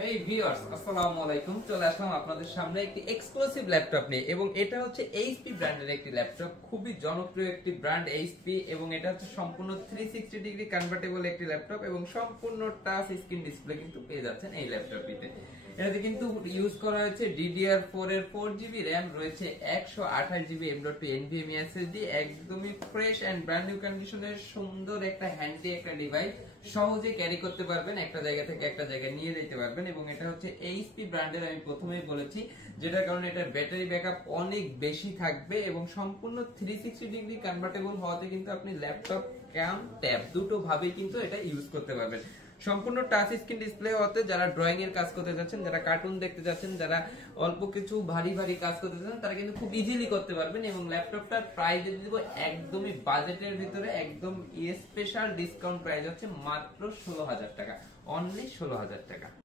এই ভিউয়ার্স আসসালামু আলাইকুম, চলে আসলাম আপনাদের সামনে একটি এক্সক্লুসিভ ল্যাপটপ নিয়ে। এবং এটা হচ্ছে এইচপি ব্র্যান্ডের একটি ল্যাপটপ, খুবই জনপ্রিয় একটি ব্র্যান্ড এইচপি। এবং এটা হচ্ছে সম্পূর্ণ 360 ডিগ্রি কনভার্টেবল একটি ল্যাপটপ এবং সম্পূর্ণ টাচ স্ক্রিন ডিসপ্লে কিন্তু পেয়ে যাচ্ছেন এই ল্যাপটপটিতে। এটাতে কিন্তু ইউজ করা হয়েছে DDR4 এর 4GB র্যাম, রয়েছে 128GB M.2 NVMe SSD, একদমই ফ্রেশ এন্ড ব্র্যান্ড নিউ কন্ডিশনের সুন্দর একটা হ্যান্ডি একটা ডিভাইস। সহজে ক্যারি করতে পারবেন, একটা জায়গা থেকে একটা জায়গায় নিয়ে যেতে পারবেন। এবং এটা হচ্ছে এইচপি ব্র্যান্ডের, আমি প্রথমেই বলেছি, যেটার কারণে এটার ব্যাটারি ব্যাকআপ অনেক বেশি থাকবে এবং সম্পূর্ণ 360 ডিগ্রি কনভার্টেবল হওয়াতে কিন্তু আপনি ল্যাপটপ ক্যাম ট্যাব দুটো ভাবেই কিন্তু এটা ইউজ করতে পারবেন। সম্পূর্ণ টাচ স্ক্রিন ডিসপ্লে হতে যারা ড্রয়িং এর কাজ করতে যাচ্ছেন, যারা কার্টুন দেখতে যাচ্ছেন, যারা অল্প কিছু ভারী ভারী কাজ করতে যাচ্ছেন, তারা কিন্তু খুব ইজিলি করতে পারবেন। এবং ল্যাপটপটার প্রাইস দিয়ে দিব একদমই বাজেটের ভিতরে, একদম স্পেশাল ডিসকাউন্ট প্রাইস হচ্ছে মাত্র 16,000 টাকা, অনলি 16,000 টাকা।